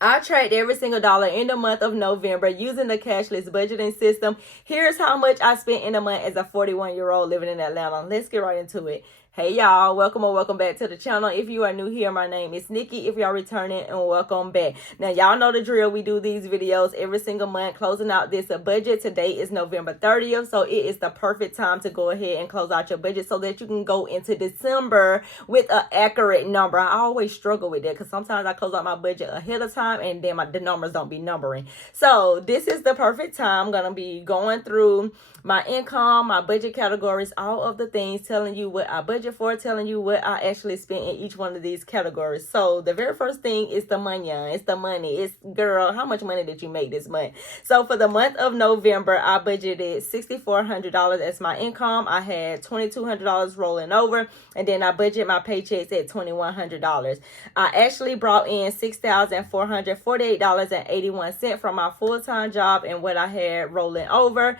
I tracked every single dollar in the month of November using the cashless budgeting system. Here's how much I spent in a month as a 41-year-old living in Atlanta. Let's get right into it. Hey y'all, welcome or welcome back to the channel. If you are new here, my name is Nikki. If y'all returning, and welcome back. Now y'all know the drill. We do these videos every single month, closing out this budget. Today is November 30th, so it is the perfect time to go ahead and close out your budget so that you can go into December with an accurate number. I always struggle with that because sometimes I close out my budget ahead of time and then the numbers don't be numbering. So this is the perfect time. I'm gonna be going through my income, my budget categories, all of the things, telling you what I budget for, telling you what I actually spent in each one of these categories. So the very first thing is the money. It's the money. It's, girl, how much money did you make this month? So for the month of November, I budgeted $6,400 as my income. I had $2,200 rolling over, and then I budget my paychecks at $2,100. I actually brought in $6,448.81 from my full-time job and what I had rolling over.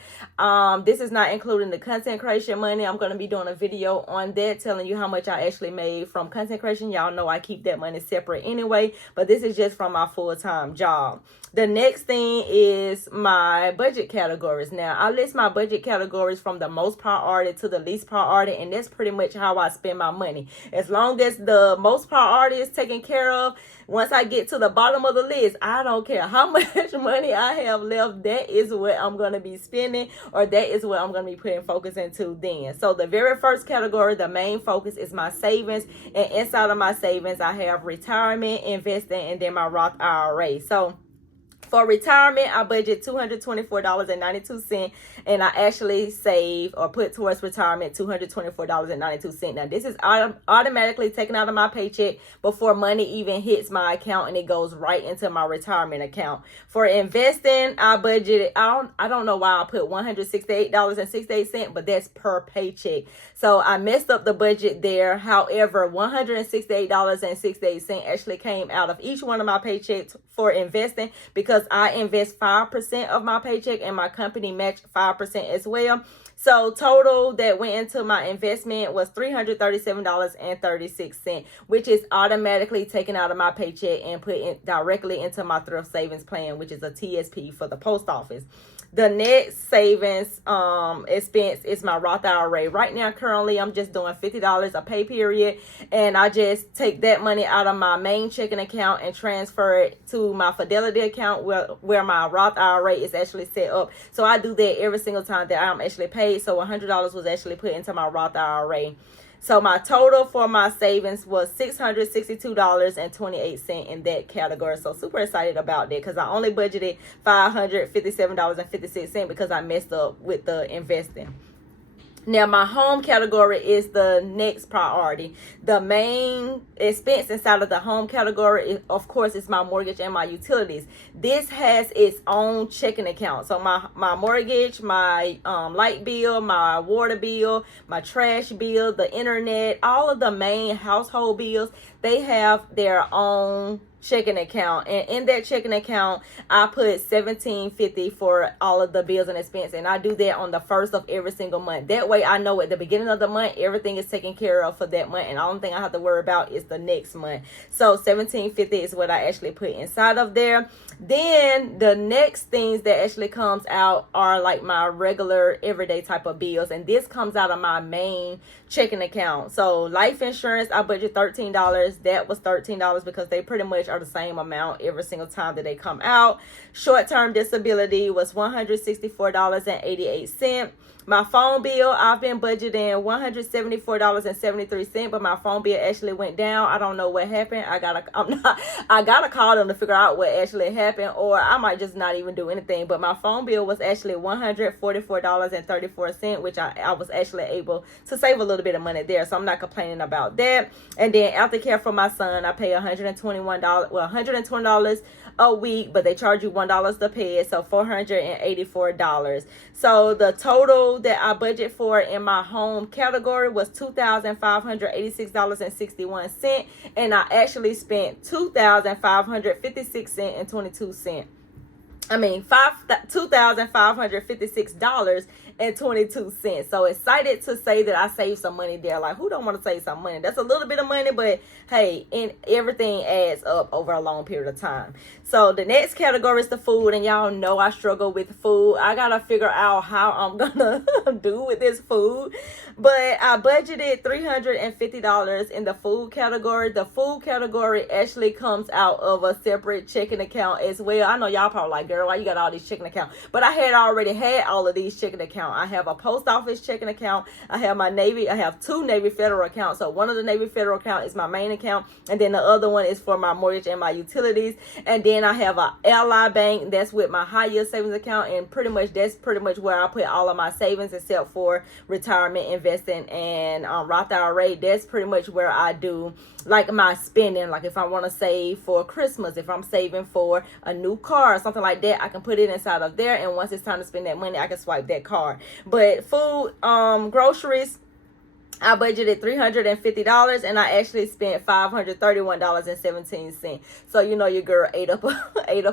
This is not including the content creation money. I'm going to be doing a video on that, telling you how much I actually made from content creation. Y'all know I keep that money separate anyway, but this is just from my full-time job. The next thing is my budget categories. Now, I list my budget categories from the most priority to the least priority, and that's pretty much how I spend my money. As long as the most priority is taken care of, once I get to the bottom of the list, I don't care how much money I have left. That is what I'm going to be spending, or that is what I'm going to be putting focus into then. So the very first category, the main focus, is my savings. And inside of my savings, I have retirement, investing, and then my Roth IRA. So for retirement, I budget $224.92, and I actually save or put towards retirement $224.92. Now, this is automatically taken out of my paycheck before money even hits my account, and it goes right into my retirement account. For investing, I budgeted, I don't know why I put $168.68, but that's per paycheck. So I messed up the budget there. However, $168.68 actually came out of each one of my paychecks for investing, because I invest 5% of my paycheck and my company matched 5% as well. So total that went into my investment was $337.36, which is automatically taken out of my paycheck and put in directly into my thrift savings plan, which is a TSP for the post office. The next savings expense is my Roth IRA. Right now, currently, I'm just doing $50 a pay period, and I just take that money out of my main checking account and transfer it to my Fidelity account where my Roth IRA is actually set up. So I do that every single time that I'm actually paid. So $100 was actually put into my Roth IRA. So my total for my savings was $662.28 in that category. So super excited about that, because I only budgeted $557.56 because I messed up with the investing. Now, my home category is the next priority. The main expense inside of the home category, of course, is my mortgage and my utilities. This has its own checking account. So my mortgage, my light bill, my water bill, my trash bill, the internet, all of the main household bills, they have their own checking account, and in that checking account I put $17.50 for all of the bills and expenses, and I do that on the first of every single month. That way I know at the beginning of the month everything is taken care of for that month, and the only thing I have to worry about is the next month. So $17.50 is what I actually put inside of there. Then the next things that actually comes out are like my regular everyday type of bills, and this comes out of my main checking account. So life insurance, I budget $13. That was $13 because they pretty much are the same amount every single time that they come out. Short-term disability was $164.88. My phone bill, I've been budgeting $174.73, but my phone bill actually went down. I don't know what happened. I gotta call them to figure out what actually happened, or I might just not even do anything. But my phone bill was actually $144.34, which I was actually able to save a little bit of money there, so I'm not complaining about that. And then aftercare for my son, I pay $120 a week, but they charge you $1 to pay it, so $484. So the total that I budget for in my home category was $2,586.61, and I actually spent $2,556.22. $2,556 $2.22. So excited to say that I saved some money there. Like, who don't want to save some money? That's a little bit of money, but hey, and everything adds up over a long period of time. So the next category is the food, and y'all know I struggle with food. I gotta figure out how I'm gonna do with this food, but I budgeted $350 in the food category. The food category actually comes out of a separate checking account as well. I know y'all probably like, girl, why you got all these checking accounts? But I had already had all of these checking accounts. I have a post office checking account. I have two Navy Federal accounts. So one of the Navy Federal account is my main account, and then the other one is for my mortgage and my utilities. And then I have a Ally Bank that's with my high yield savings account, and that's pretty much where I put all of my savings except for retirement investing and Roth IRA. That's pretty much where I do like my spending. Like if I want to save for Christmas, if I'm saving for a new car or something like that, I can put it inside of there, and once it's time to spend that money, I can swipe that card. But food, groceries, I budgeted $350, and I actually spent $531.17. So you know your girl ate up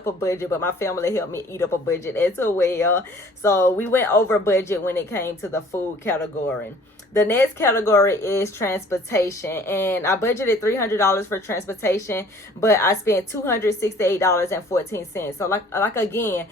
a budget, but my family helped me eat up a budget as well. So we went over budget when it came to the food category. The next category is transportation, and I budgeted $300 for transportation, but I spent $268.14. So like again,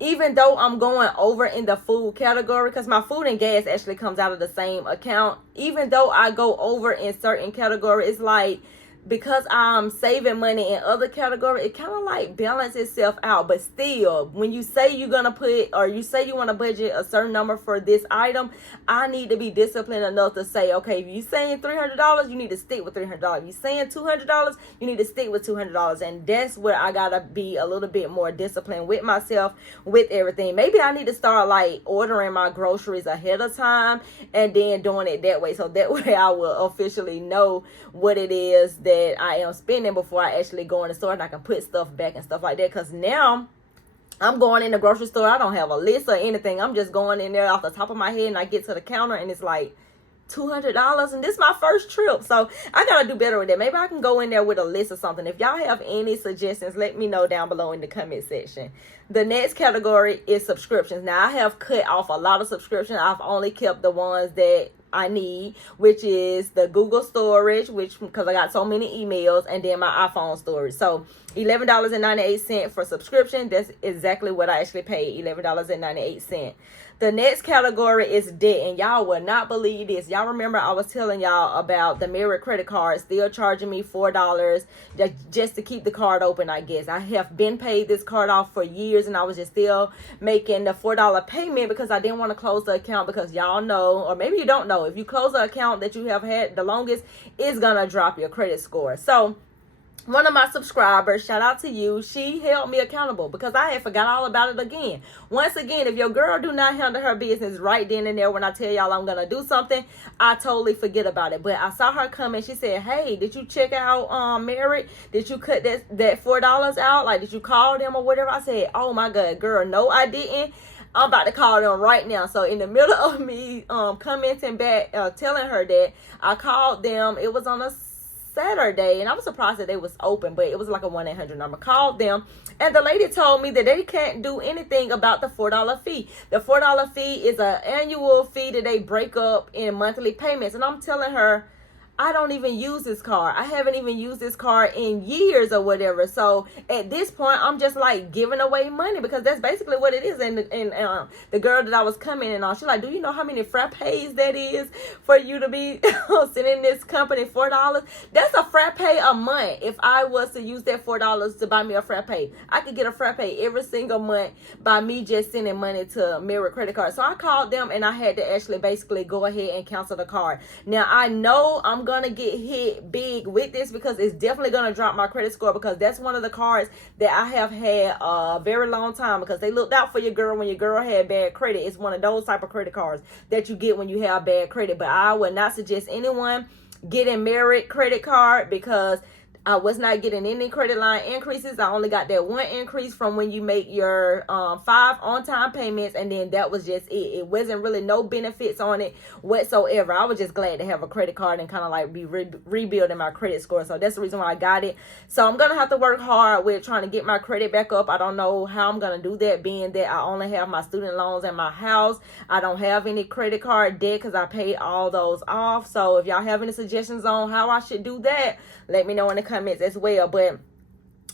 even though I'm going over in the food category, because my food and gas actually comes out of the same account, even though I go over in certain categories, it's like, because I'm saving money in other categories, it kind of like balances itself out. But still, when you say you're going to put, or you say you want to budget a certain number for this item, I need to be disciplined enough to say, okay, if you're saying $300, you need to stick with $300. If you're saying $200, you need to stick with $200. And that's where I got to be a little bit more disciplined with myself, with everything. Maybe I need to start like ordering my groceries ahead of time and then doing it that way. So that way I will officially know what it is that I am spending before I actually go in the store, and I can put stuff back and stuff like that. Because now I'm going in the grocery store, I don't have a list or anything. I'm just going in there off the top of my head, and I get to the counter and it's like $200, and this is my first trip. So I gotta do better with that. Maybe I can go in there with a list or something. If y'all have any suggestions, let me know down below in the comment section. The next category is subscriptions. Now I have cut off a lot of subscriptions. I've only kept the ones that I need, which is the Google storage, which because I got so many emails, and then my iPhone storage. So $11.98 for subscription. That's exactly what I actually paid, $11.98. The next category is debt, and y'all will not believe this. Y'all remember I was telling y'all about the Merit credit card still charging me $4 just to keep the card open, I guess. I have been paid this card off for years, and I was just still making the $4 payment because I didn't want to close the account, because y'all know, or maybe you don't know, if you close the account that you have had the longest, it's going to drop your credit score. So one of my subscribers, shout out to you, she held me accountable because I had forgot all about it again. Once again, if your girl do not handle her business right then and there when I tell y'all I'm going to do something, I totally forget about it. But I saw her come and she said, hey, did you check out Merit? Did you cut that $4 out? Like, did you call them or whatever? I said, oh my God, girl, no, I didn't. I'm about to call them right now. So in the middle of me commenting back, telling her that, I called them. It was on a Saturday, and I was surprised that they was open, but it was like a 1-800 number. Called them, and the lady told me that they can't do anything about the $4 fee. The $4 fee is an annual fee that they break up in monthly payments, and I'm telling her, I don't even use this card. I haven't even used this card in years or whatever. So at this point, I'm just like giving away money, because that's basically what it is. And the girl that I was commenting on, she's like, do you know how many frappes that is for you to be sending this company $4? That's a frappe a month. If I was to use that $4 to buy me a frappe, I could get a frappe every single month by me just sending money to Merit credit card. So I called them, and I had to actually basically go ahead and cancel the card. Now I know I'm gonna get hit big with this, because it's definitely gonna drop my credit score, because that's one of the cards that I have had a very long time, because they looked out for your girl when your girl had bad credit. It's one of those type of credit cards that you get when you have bad credit. But I would not suggest anyone getting Merit credit card, because I was not getting any credit line increases. I only got that one increase from when you make your 5 on-time payments, and then that was just it. It wasn't really no benefits on it whatsoever. I was just glad to have a credit card and kind of like be rebuilding my credit score. So that's the reason why I got it. So I'm gonna have to work hard with trying to get my credit back up. I don't know how I'm gonna do that, being that I only have my student loans and my house. I don't have any credit card debt because I paid all those off. So if y'all have any suggestions on how I should do that, let me know in the comments as well. But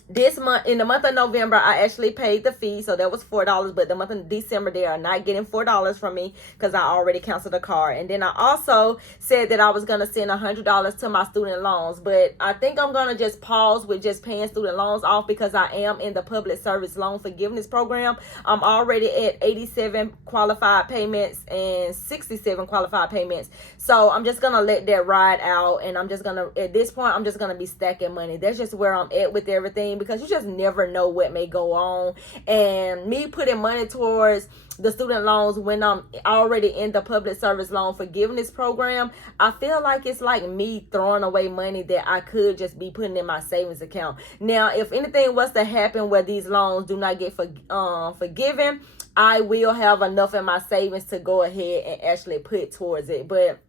this month, in the month of November, I actually paid the fee, so that was $4. But the month of December, they are not getting $4 from me because I already canceled the card. And then I also said that I was gonna send $100 to my student loans, but I think I'm gonna just pause with just paying student loans off because I am in the public service loan forgiveness program. I'm already at 87 qualified payments and 67 qualified payments, so I'm just gonna let that ride out. And I'm just gonna, at this point, I'm just gonna be stacking money. That's just where I'm at with everything, because you just never know what may go on. And me putting money towards the student loans when I'm already in the public service loan forgiveness program, I feel like it's like me throwing away money that I could just be putting in my savings account. Now, if anything was to happen where these loans do not get forgiven, I will have enough in my savings to go ahead and actually put towards it. But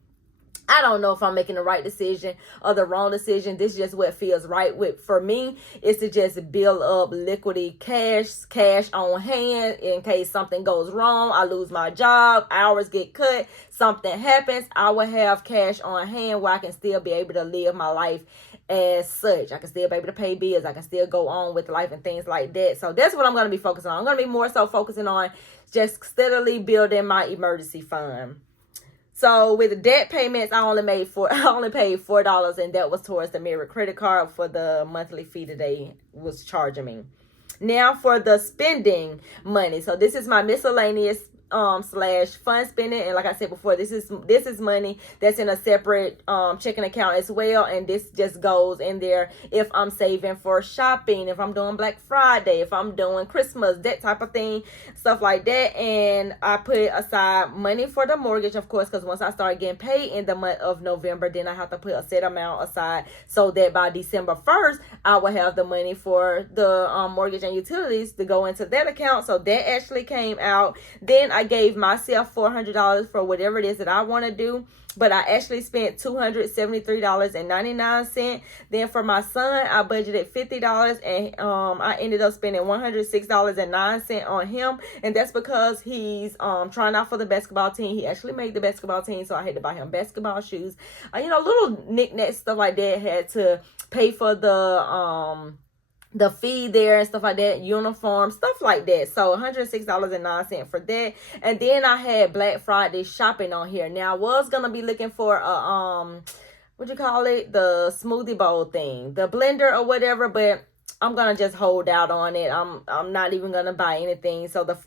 I don't know if I'm making the right decision or the wrong decision. This is just what feels right for me, is to just build up liquidity cash on hand in case something goes wrong. I lose my job, hours get cut, something happens. I will have cash on hand where I can still be able to live my life as such. I can still be able to pay bills. I can still go on with life and things like that. So that's what I'm going to be focusing on. I'm going to be more so focusing on just steadily building my emergency fund. So with the debt payments, I only paid $4, and that was towards the Mirror credit card for the monthly fee that they was charging me. Now for the spending money. So this is my miscellaneous slash fund spending, and like I said before, this is money that's in a separate checking account as well, and this just goes in there if I'm saving for shopping, if I'm doing Black Friday, if I'm doing Christmas, that type of thing, stuff like that. And I put aside money for the mortgage, of course, because once I start getting paid in the month of November, then I have to put a set amount aside so that by December 1st I will have the money for the mortgage and utilities to go into that account. So that actually came out. Then I gave myself $400 for whatever it is that I want to do, but I actually spent $273.99. Then for my son, I budgeted $50, and I ended up spending $106.09 on him, and that's because he's trying out for the basketball team. He actually made the basketball team, so I had to buy him basketball shoes, little knickknacks, stuff like that. Had to pay for the fee there and stuff like that, uniform, stuff like that. So $106.09 for that. And then I had Black Friday shopping on here. Now I was gonna be looking for a the smoothie bowl thing, the blender or whatever, but I'm gonna just hold out on it. I'm not even gonna buy anything. So the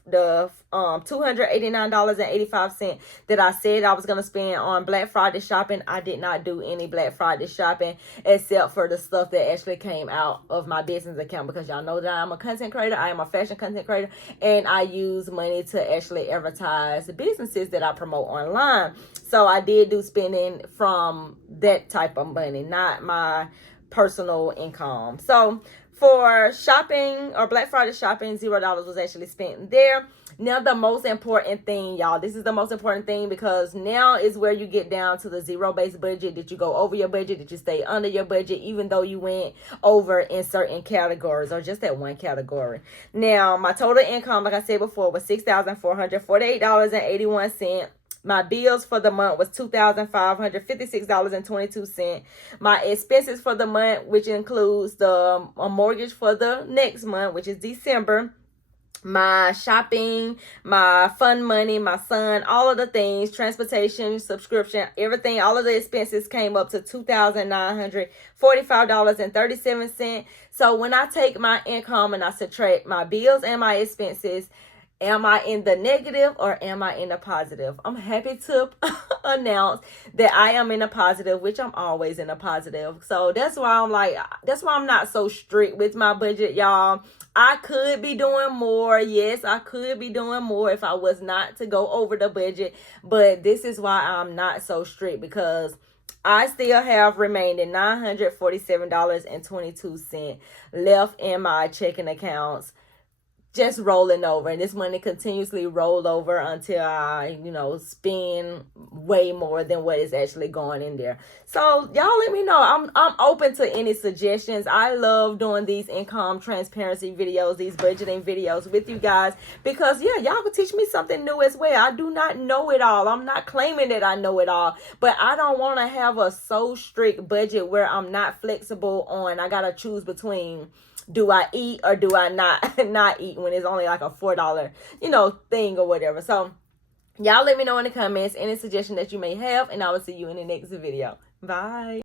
$289.85 that I said I was gonna spend on Black Friday shopping, I did not do any Black Friday shopping except for the stuff that actually came out of my business account, because y'all know that I'm a content creator. I am a fashion content creator, and I use money to actually advertise businesses that I promote online. So I did do spending from that type of money, not my personal income. So for shopping or Black Friday shopping, $0 was actually spent there. Now the most important thing, y'all, this is the most important thing, because now is where you get down to the zero-based budget. Did you go over your budget? Did you stay under your budget even though you went over in certain categories or just that one category? Now my total income, like I said before, was $6,448.81. My bills for the month was $2,556.22. My expenses for the month, which includes the mortgage for the next month, which is December, my shopping, my fund money, my son, all of the things, transportation, subscription, everything, all of the expenses came up to $2,945.37. So when I take my income and I subtract my bills and my expenses, am I in the negative or am I in the positive? I'm happy to announce that I am in a positive, which I'm always in a positive. So that's why I'm not so strict with my budget, y'all. I could be doing more. Yes, I could be doing more if I was not to go over the budget. But this is why I'm not so strict, because I still have remaining $947.22 left in my checking accounts, just rolling over, and this money continuously roll over until I, spend way more than what is actually going in there. So y'all let me know. I'm open to any suggestions. I love doing these income transparency videos, these budgeting videos with you guys, because y'all can teach me something new as well. I do not know it all. I'm not claiming that I know it all, but I don't want to have a so strict budget where I'm not flexible on, I gotta choose between, do I eat or do I not eat, when it's only like a $4, thing or whatever. So y'all let me know in the comments any suggestion that you may have, and I will see you in the next video. Bye.